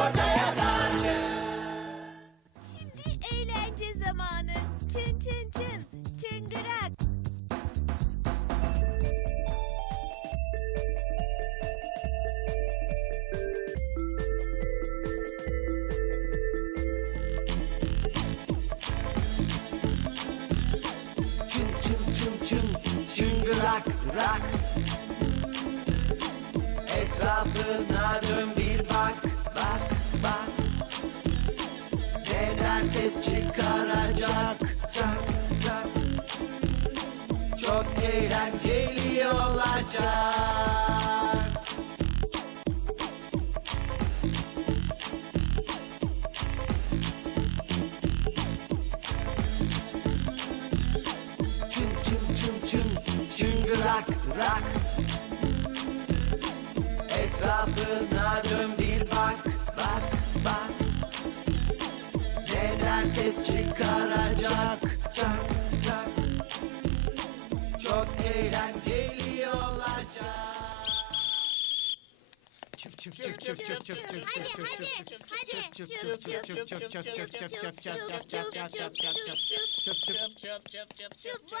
What çıngırak rak Etrafına dön bir bak bak bak Neler ses çıkaracak tak tak Çok eğlenceli olacak Çıf çıf çıf çıf çıf çıf çıf çıf çıf çıf çıf çıf çıf çıf çıf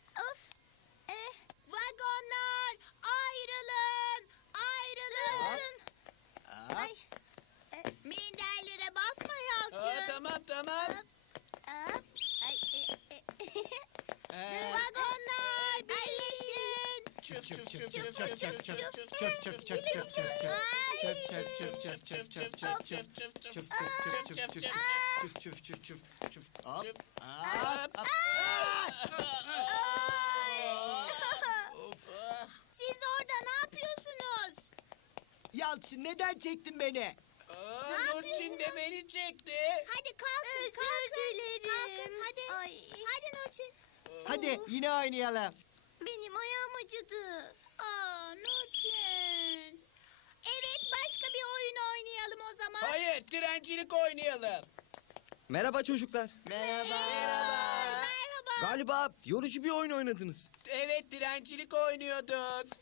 çıf çıf çıf çıf çıf çıf çıf çıf çıf çıf çıf çıf çıf çıf çıf çıf çıf çıf çıf hop hop hop Siz orada ne yapıyorsunuz? Yalçın neden çektin beni? Nurçin de beni çekti. Hadi kalkın, kalkın. Kalkın, hadi. Hadi Nurçin. Hadi yine oynayalım. Benim ayağım acıdı. Aa Nurçin. Evet başka bir oyun oynayalım o zaman. Hayır direncilik oynayalım. Merhaba çocuklar. Merhaba. Merhaba. Galiba yorucu bir oyun oynadınız. Evet direncilik oynuyorduk.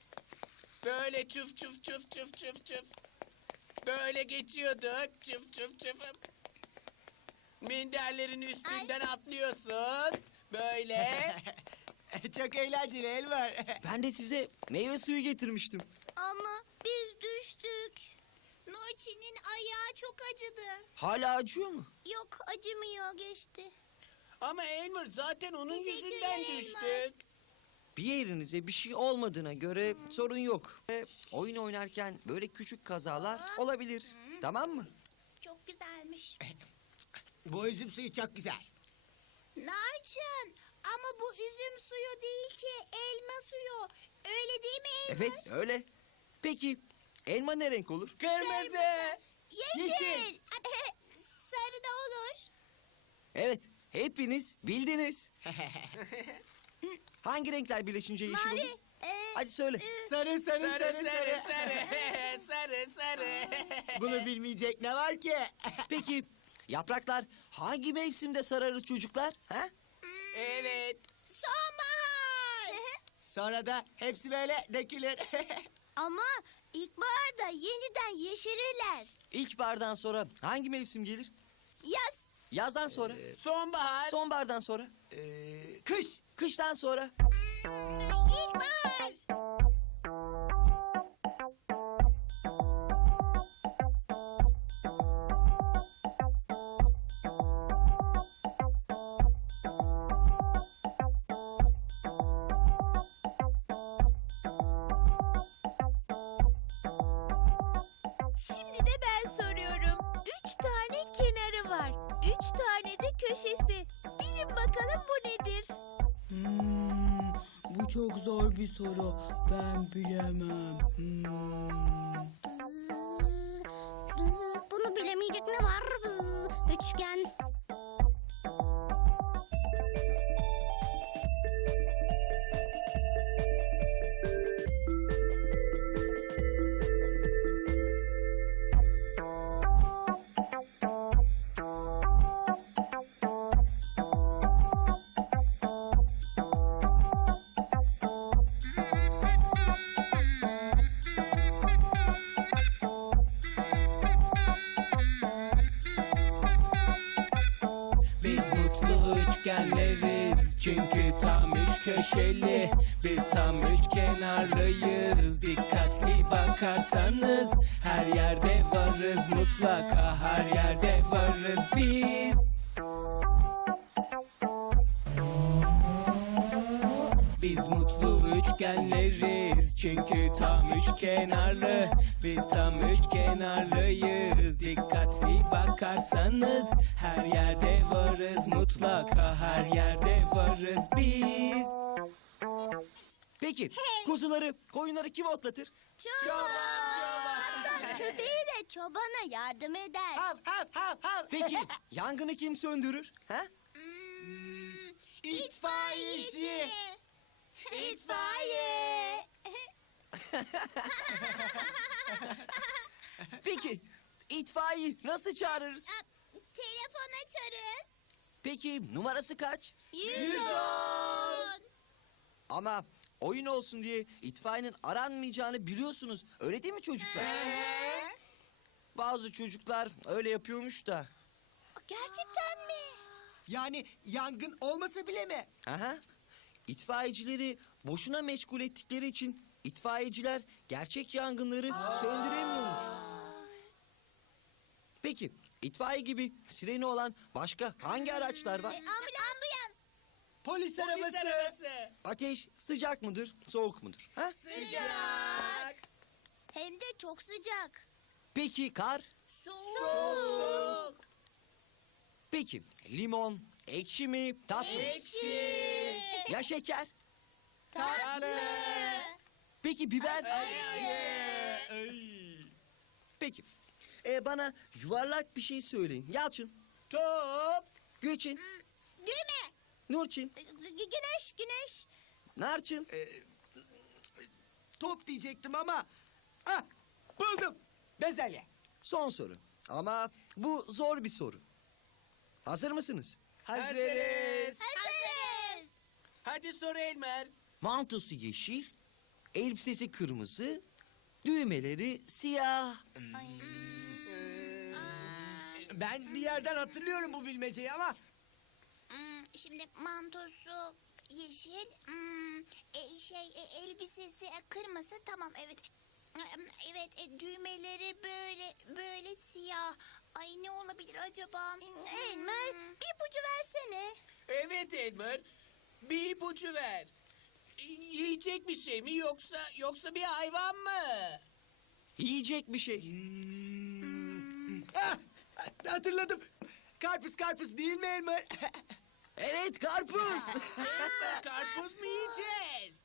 Böyle çuf çuf çuf çuf çuf çuf. Böyle geçiyorduk çuf çuf çuf. Minderlerin üstünden atlıyorsun. Böyle. Çok eğlenceli Elmer. Ben de size meyve suyu getirmiştim. Ama biz düştük. Nurçin'in ayağı çok acıdı. Hala acıyor mu? Yok acımıyor geçti. Ama Elmer zaten onun Teşekkürler yüzünden Elmer. düştük. Bir yerinize bir şey olmadığına göre sorun yok. E, oyun oynarken böyle küçük kazalar olabilir. Tamam mı? Çok güzelmiş. Bu üzüm suyu çok güzel. Narçın ama bu üzüm suyu değil ki elma suyu. Öyle değil mi Elma? Evet öyle. Peki elma ne renk olur? Kırmızı. Yeşil. Yeşil. Sarı da olur. Evet hepiniz bildiniz. Hangi renkler birleşince yeşil Mavi. olur? Ee, Hadi söyle. Sarı sarı Sarı sarı sarı sarı. sarı. Sarı sarı. Bunu bilmeyecek ne var ki? Peki yapraklar hangi mevsimde sararır çocuklar? Ha? Evet. sonbahar. Sonra da hepsi böyle dökülür. ama ilkbaharda yeniden yeşerirler. İlkbahardan sonra hangi mevsim gelir? Yaz. Yazdan sonra. Sonbahar. Sonbahardan sonra. Ee, kış. Kıştan sonra. İlkbahar. Soru. Çünkü tam üç köşeli Biz tam üç kenarlıyız. Dikkatli bakarsanız Her yerde varız. Mutlaka Her yerde varız biz mutlu üçgenleriz çünkü tam üç kenarlı Biz tam üç kenarlıyız dikkatli bakarsanız Her yerde varız mutlaka her yerde varız biz Peki kuzuları, koyunları kim otlatır? Çoban. Köpeği de çobana yardım eder. Peki yangını kim söndürür? Ha? Hmm, itfaiyeci. İtfaiye. Peki itfaiye nasıl çağırırız? Telefon açarız. Peki numarası kaç? Yüz on. Ama oyun olsun diye itfaiyenin aranmayacağını biliyorsunuz. Öyle değil mi çocuklar? Bazı çocuklar öyle yapıyormuş da. Gerçekten mi? Yani yangın olmasa bile mi? Aha. İtfaiyecileri boşuna meşgul ettikleri için itfaiyeciler gerçek yangınları söndüremiyormuş. Peki itfaiye gibi sireni olan başka hangi araçlar var? E, ambulans. Polis, Polis arabası. arabası. Ateş sıcak mıdır, soğuk mudur? Ha? Sıcak. Hem de çok sıcak. Peki kar? Soğuk. Peki limon, ekşi mi, tatlı? Ekşi. Ya şeker? Tatlı. Peki biber? Peki. Ee, bana yuvarlak bir şey söyleyin. Yalçın, Top. Gülçin, Düğme. Nurçin, Gü- Güneş, güneş. Narçın. Top diyecektim ama. Ah buldum. Bezelye. Son soru. Ama bu zor bir soru. Hazır mısınız? Hazırız. Hazırız. Hadi soru Elmer. Mantosu yeşil, elbisesi kırmızı, düğmeleri siyah. Ben bir yerden hatırlıyorum bu bilmeceyi ama. Hmm, şimdi mantosu yeşil, hmm, e, şey e, elbisesi e, kırmızı tamam evet. Hmm, Evet e, düğmeleri böyle böyle siyah. Ay ne olabilir acaba? Elmer bir ipucu versene. Evet Elmer. Bir ipucu ver. Yiyecek bir şey mi yoksa yoksa bir hayvan mı? Yiyecek bir şey. Ah, hatırladım. Karpuz karpuz değil mi Elmer? Evet karpuz. Karpuz mu yiyeceğiz?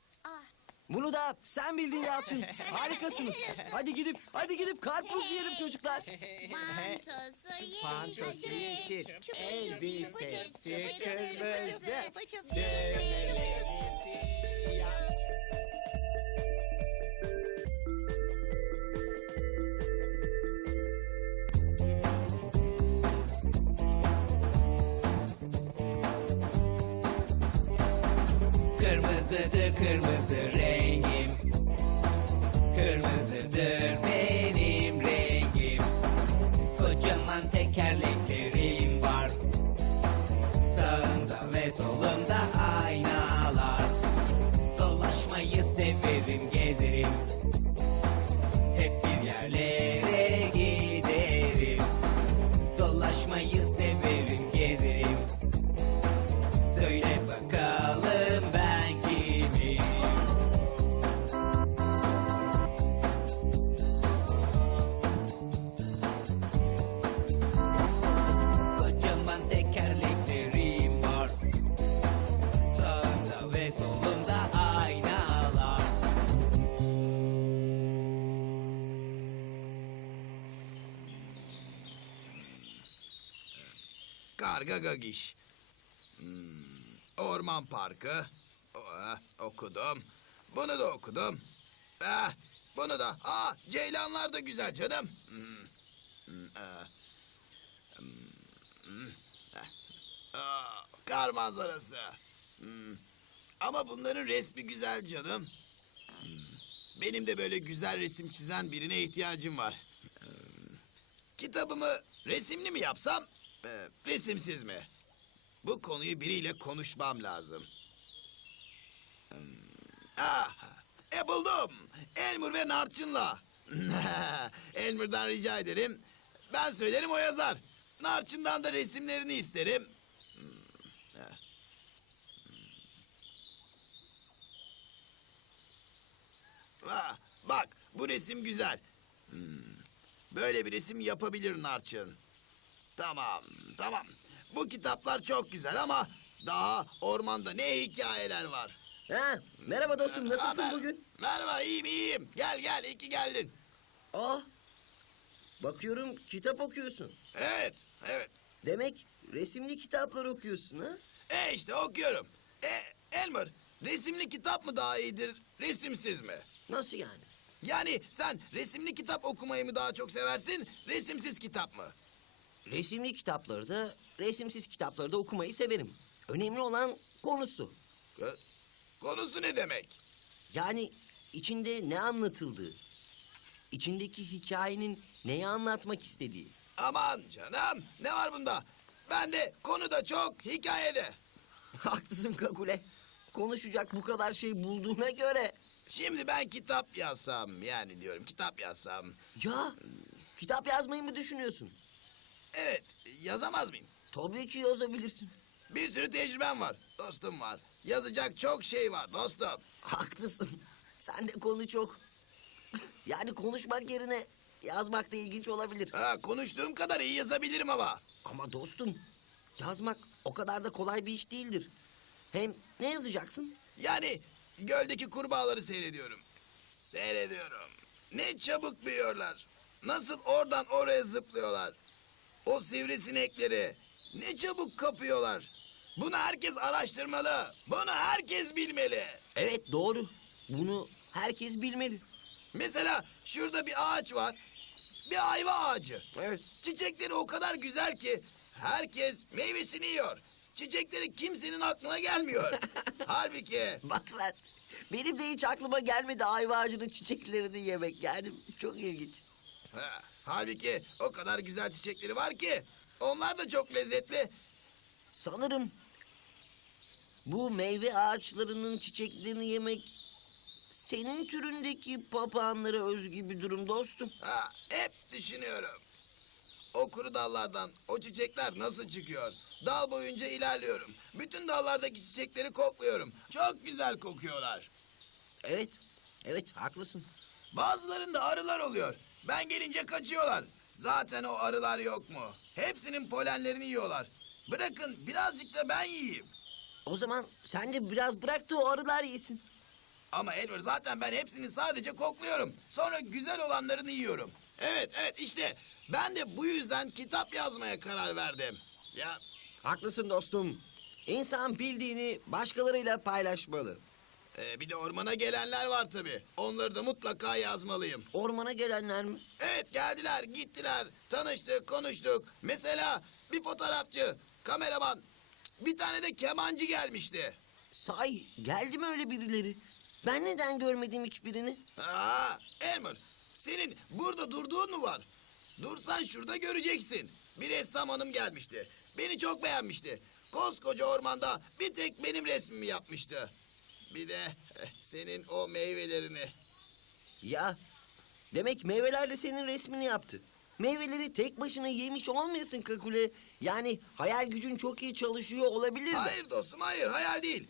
Ah, Bunu da sen bildin Yalçın. Harikasınız. Hadi gidip hadi gidip karpuz yiyelim çocuklar. mantosu yeşil. Mantosu yeşil, elbisesi çup- kırmızı, Kırmızıdır kırmızı rengim. Kırmızıdır benim Karga Gagiş. Hmm, Orman Parkı. O- okudum. Bunu da okudum. Ah, bunu da. Aa, Ceylanlar da güzel canım. Hmm, hmm, ah, hmm, ah. Aa, kar manzarası. Hmm, Ama bunların resmi güzel canım. Hmm, Benim de böyle güzel resim çizen birine ihtiyacım var. Hmm, Kitabımı resimli mi yapsam, e, resimsiz mi? Bu konuyu biriyle konuşmam lazım. Ah, e buldum. Elmer ve Narçın'la. Elmer'dan rica ederim. Ben söylerim o yazar. Narçın'dan da resimlerini isterim. Hmm. Ah, bak bu resim güzel. Hmm, Böyle bir resim yapabilir Narçın. Tamam, tamam. Bu kitaplar çok güzel ama daha ormanda ne hikayeler var. Ha, merhaba dostum nasılsın Haber. bugün? Merhaba, iyiyim, iyiyim. Gel, gel, iyi ki geldin. Ah, bakıyorum kitap okuyorsun. Evet, evet. Demek resimli kitaplar okuyorsun ha? E işte okuyorum. E, Elmer, resimli kitap mı daha iyidir, resimsiz mi? Nasıl yani? Yani sen resimli kitap okumayı mı daha çok seversin, resimsiz kitap mı? Resimli kitapları da, resimsiz kitapları da okumayı severim. Önemli olan konusu. E, Konusu ne demek? Yani içinde ne anlatıldığı. içindeki hikayenin neyi anlatmak istediği. Aman canım, ne var bunda? Ben de konu da çok, hikayede. Haklısın Kakule. Konuşacak bu kadar şey bulduğuna göre. Şimdi ben kitap yazsam, yani diyorum kitap yazsam. Ya kitap yazmayı mı düşünüyorsun? Evet, yazamaz mıyım? Tabii ki yazabilirsin. Bir sürü tecrübem var, dostum var. Yazacak çok şey var dostum. Haklısın. Sen de konu çok. Yani konuşmak yerine yazmak da ilginç olabilir. Ha, konuştuğum kadar iyi yazabilirim ama. Ama dostum yazmak o kadar da kolay bir iş değildir. Hem ne yazacaksın? Yani göldeki kurbağaları seyrediyorum. Seyrediyorum. Ne çabuk büyüyorlar. Nasıl oradan oraya zıplıyorlar. O sivrisinekleri ne çabuk kapıyorlar. Bunu herkes araştırmalı. Bunu herkes bilmeli. Evet doğru. Bunu herkes bilmeli. Mesela şurada bir ağaç var. Bir ayva ağacı. Evet. Çiçekleri o kadar güzel ki herkes meyvesini yiyor. Çiçekleri kimsenin aklına gelmiyor. Halbuki Bak sen. Benim de hiç aklıma gelmedi ayva ağacının çiçeklerini yemek. Yani çok ilginç. Ha, halbuki o kadar güzel çiçekleri var ki onlar da çok lezzetli. Sanırım bu meyve ağaçlarının çiçeklerini yemek senin türündeki papağanlara özgü bir durum dostum. Ha, hep düşünüyorum. O kuru dallardan o çiçekler nasıl çıkıyor? Dal boyunca ilerliyorum. Bütün dallardaki çiçekleri kokluyorum. Çok güzel kokuyorlar. Evet, evet haklısın. Bazılarında arılar oluyor. Ben gelince kaçıyorlar. Zaten o arılar yok mu? Hepsinin polenlerini yiyorlar. Bırakın birazcık da ben yiyeyim. O zaman sen de biraz bırak da o arılar yesin. Ama Elmer zaten ben hepsini sadece kokluyorum. Sonra güzel olanlarını yiyorum. Evet evet işte ben de bu yüzden kitap yazmaya karar verdim. Ya Haklısın dostum. İnsan bildiğini başkalarıyla paylaşmalı. E, bir de ormana gelenler var tabii. Onları da mutlaka yazmalıyım. Ormana gelenler mi? Evet geldiler gittiler tanıştık konuştuk. Mesela bir fotoğrafçı, kameraman, bir tane de kemancı gelmişti. Say geldi mi öyle birileri? Ben neden görmedim hiçbirini? Aa, Elmer, senin burada durduğun mu var? Dursan şurada göreceksin. Bir ressam hanım gelmişti. Beni çok beğenmişti. Koskoca ormanda bir tek benim resmimi yapmıştı. Bir de eh, senin o meyvelerini. Ya demek meyvelerle senin resmini yaptı. Meyveleri tek başına yemiş olmayasın Kakule. Yani hayal gücün çok iyi çalışıyor olabilir de. Hayır dostum hayır hayal değil.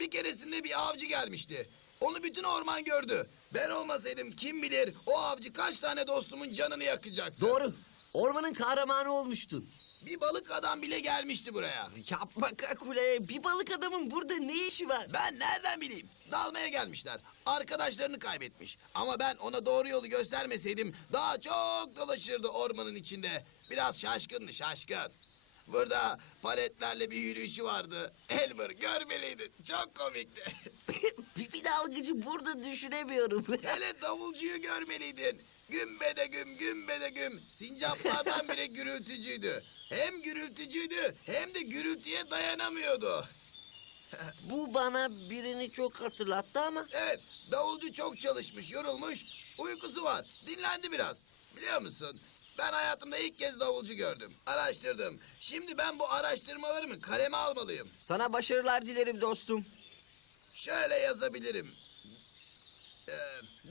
Bir keresinde bir avcı gelmişti. Onu bütün orman gördü. Ben olmasaydım kim bilir o avcı kaç tane dostumun canını yakacaktı. Doğru. Ormanın kahramanı olmuştun. Bir balık adam bile gelmişti buraya. Yapma Kakule. Bir balık adamın burada ne işi var? Ben nereden bileyim? Dalmaya gelmişler. Arkadaşlarını kaybetmiş. Ama ben ona doğru yolu göstermeseydim daha çok dolaşırdı ormanın içinde. Biraz şaşkındı şaşkın. Burada paletlerle bir yürüyüşü vardı. Elmer görmeliydin. Çok komikti. bir dalgıcı burada düşünemiyorum. Hele davulcuyu görmeliydin. Gümbe de güm, gümbe de güm. Sincaplardan biri gürültücüydü. Hem gürültücüydü hem de gürültüye dayanamıyordu. Bu bana birini çok hatırlattı ama. Evet, davulcu çok çalışmış, yorulmuş, uykusu var. Dinlendi biraz. Biliyor musun? Ben hayatımda ilk kez davulcu gördüm. Araştırdım. Şimdi ben bu araştırmalarımı kaleme almalıyım. Sana başarılar dilerim dostum. Şöyle yazabilirim. Ee,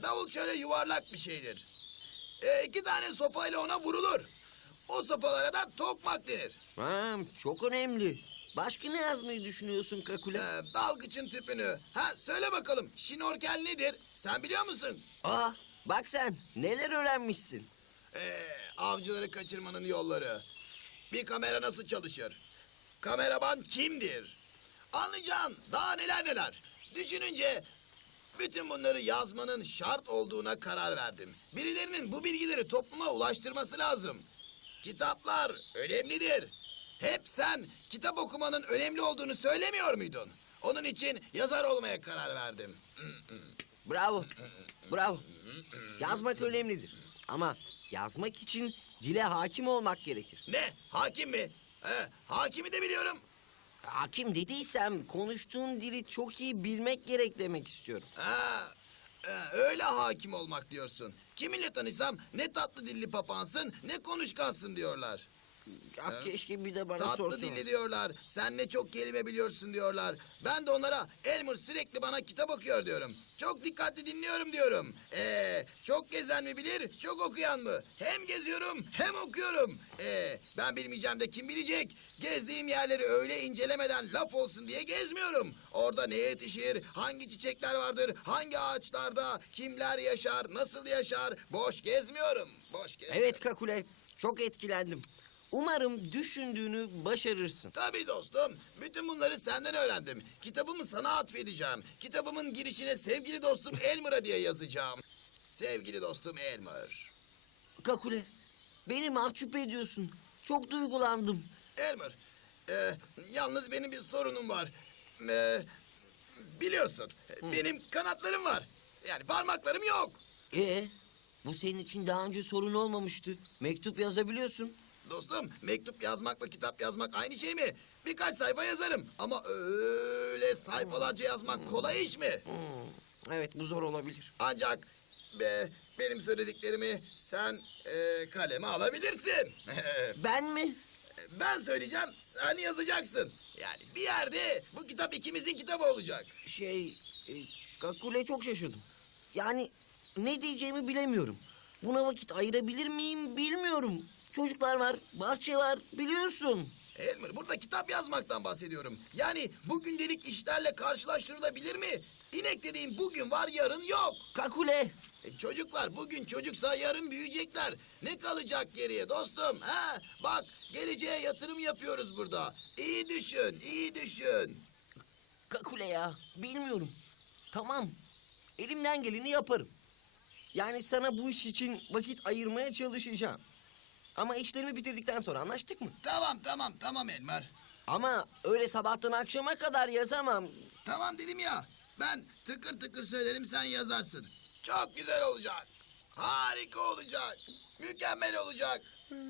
davul şöyle yuvarlak bir şeydir. Ee, iki tane sopayla ona vurulur. O sopalara da tokmak denir. Ha, çok önemli. Başka ne yazmayı düşünüyorsun Kakule? Ee, dalgıçın tüpünü. Ha söyle bakalım şinorkel nedir? Sen biliyor musun? Aa, bak sen neler öğrenmişsin. Ee, avcıları kaçırmanın yolları. Bir kamera nasıl çalışır? Kameraman kimdir? Anlayacağın daha neler neler. Düşününce bütün bunları yazmanın şart olduğuna karar verdim. Birilerinin bu bilgileri topluma ulaştırması lazım. Kitaplar önemlidir. Hep sen kitap okumanın önemli olduğunu söylemiyor muydun? Onun için yazar olmaya karar verdim. Bravo. Bravo. Yazmak önemlidir. Ama yazmak için dile hakim olmak gerekir. Ne? Hakim mi? He, hakimi de biliyorum. Hakim dediysem konuştuğun dili çok iyi bilmek gerek demek istiyorum. Ha, e, öyle hakim olmak diyorsun. Kiminle tanışsam ne tatlı dilli papansın ne konuşkansın diyorlar. Ah, keşke bir de bana tatlı sorsalar. dilli diyorlar. Sen ne çok kelime biliyorsun diyorlar. Ben de onlara Elmer sürekli bana kitap okuyor diyorum. Çok dikkatli dinliyorum diyorum. Ee, çok gezen mi bilir, çok okuyan mı? Hem geziyorum hem okuyorum. Ee, ben bilmeyeceğim de kim bilecek? Gezdiğim yerleri öyle incelemeden laf olsun diye gezmiyorum. Orada ne yetişir, hangi çiçekler vardır, hangi ağaçlarda, kimler yaşar, nasıl yaşar? Boş gezmiyorum. Boş gezmiyorum. Evet Kakule, çok etkilendim. Umarım düşündüğünü başarırsın. Tabii dostum. Bütün bunları senden öğrendim. Kitabımı sana atfedeceğim. Kitabımın girişine sevgili dostum Elmer'a diye yazacağım. Sevgili dostum Elmer. Kakule, beni mahcup ediyorsun. Çok duygulandım. Elmer, e, yalnız benim bir sorunum var. E, biliyorsun, benim kanatlarım var. Yani parmaklarım yok. Ee, bu senin için daha önce sorun olmamıştı. Mektup yazabiliyorsun. Dostum, mektup yazmakla kitap yazmak aynı şey mi? Birkaç sayfa yazarım ama öyle sayfalarca yazmak kolay iş mi? Hmm, evet, bu zor olabilir. Ancak be, benim söylediklerimi sen e, kaleme alabilirsin. Ben mi? ben söyleyeceğim, sen yazacaksın. Yani bir yerde bu kitap ikimizin kitabı olacak. Şey, e, Kakule çok şaşırdım. Yani ne diyeceğimi bilemiyorum. Buna vakit ayırabilir miyim bilmiyorum. Çocuklar var, bahçe var, biliyorsun. Elmer, burada kitap yazmaktan bahsediyorum. Yani bu gündelik işlerle karşılaştırılabilir mi? İnek dediğim bugün var, yarın yok. Kakule, E, çocuklar bugün çocuksa yarın büyüyecekler. Ne kalacak geriye dostum? Ha? Bak, geleceğe yatırım yapıyoruz burada. İyi düşün, iyi düşün. Kakule ya, bilmiyorum. Tamam, elimden geleni yaparım. Yani sana bu iş için vakit ayırmaya çalışacağım. Ama işlerimi bitirdikten sonra anlaştık mı? Tamam, tamam, tamam Elmer. Ama öyle sabahtan akşama kadar yazamam. Tamam dedim ya. Ben tıkır tıkır söylerim sen yazarsın. Çok güzel olacak. Harika olacak. Mükemmel olacak.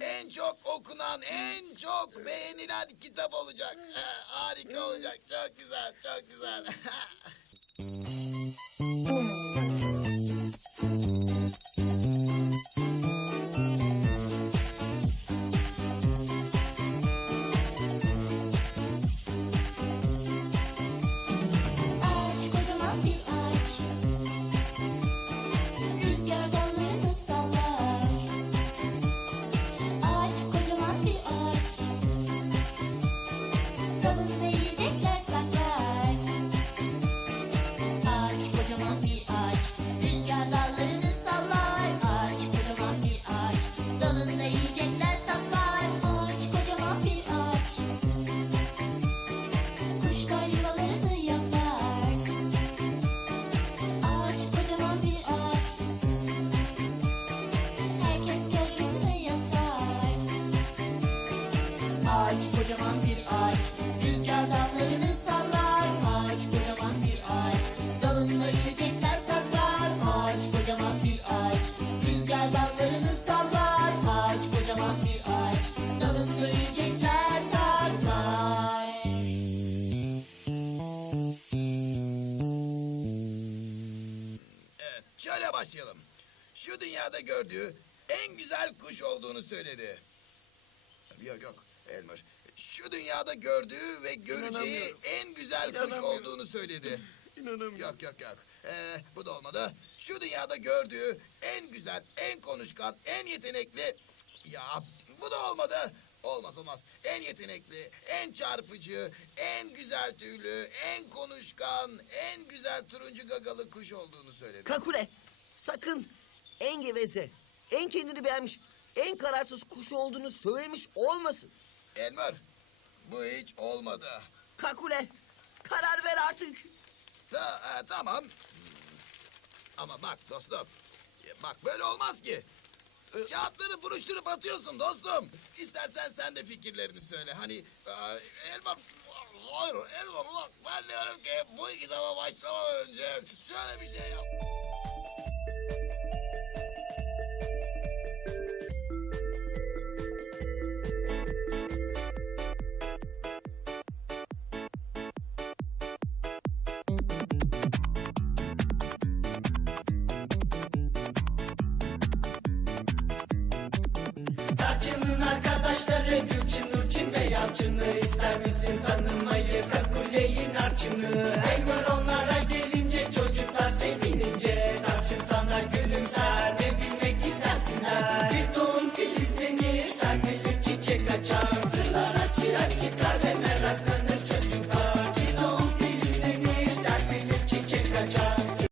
En çok okunan, en çok beğenilen kitap olacak. Harika olacak. Çok güzel, çok güzel. Ağaç kocaman bir ağaç Rüzgar dallarını sallar. Ağaç kocaman bir ağaç Dalında yiyecekler saklar. Ağaç kocaman bir ağaç Rüzgar dallarını sallar. Ağaç kocaman bir ağaç Dalında yiyecekler saklar. Evet, şöyle başlayalım. Şu dünyada gördüğü en güzel kuş olduğunu söyledi. Yok yok Elmer. Şu dünyada gördüğü ve göreceği İnanamıyorum. en güzel kuş İnanamıyorum. olduğunu söyledi. İnanamıyorum. Yok yok yok. Ee, bu da olmadı. Şu dünyada gördüğü en güzel, en konuşkan, en yetenekli... Ya bu da olmadı. Olmaz olmaz. En yetenekli, en çarpıcı, en güzel tüylü, en konuşkan, en güzel turuncu gagalı kuş olduğunu söyledi. Kakule sakın en geveze, en kendini beğenmiş, en kararsız kuş olduğunu söylemiş olmasın. Elmer, bu hiç olmadı. Kakule karar ver artık. Ta, e, tamam. Ama bak dostum. e, Bak böyle olmaz ki. Kağıtları buruşturup atıyorsun dostum. İstersen sen de fikirlerini söyle. Hani e, Elmer... Hayır Elmer bak ben diyorum ki bu kitaba başlamadan önce şöyle bir şey yap. Tarçının arkadaşları Gülçin, Nurçin ve Yalçın'ı ister misin? Tanımayı Kakule'yi, Narçın'ı Elmer onlara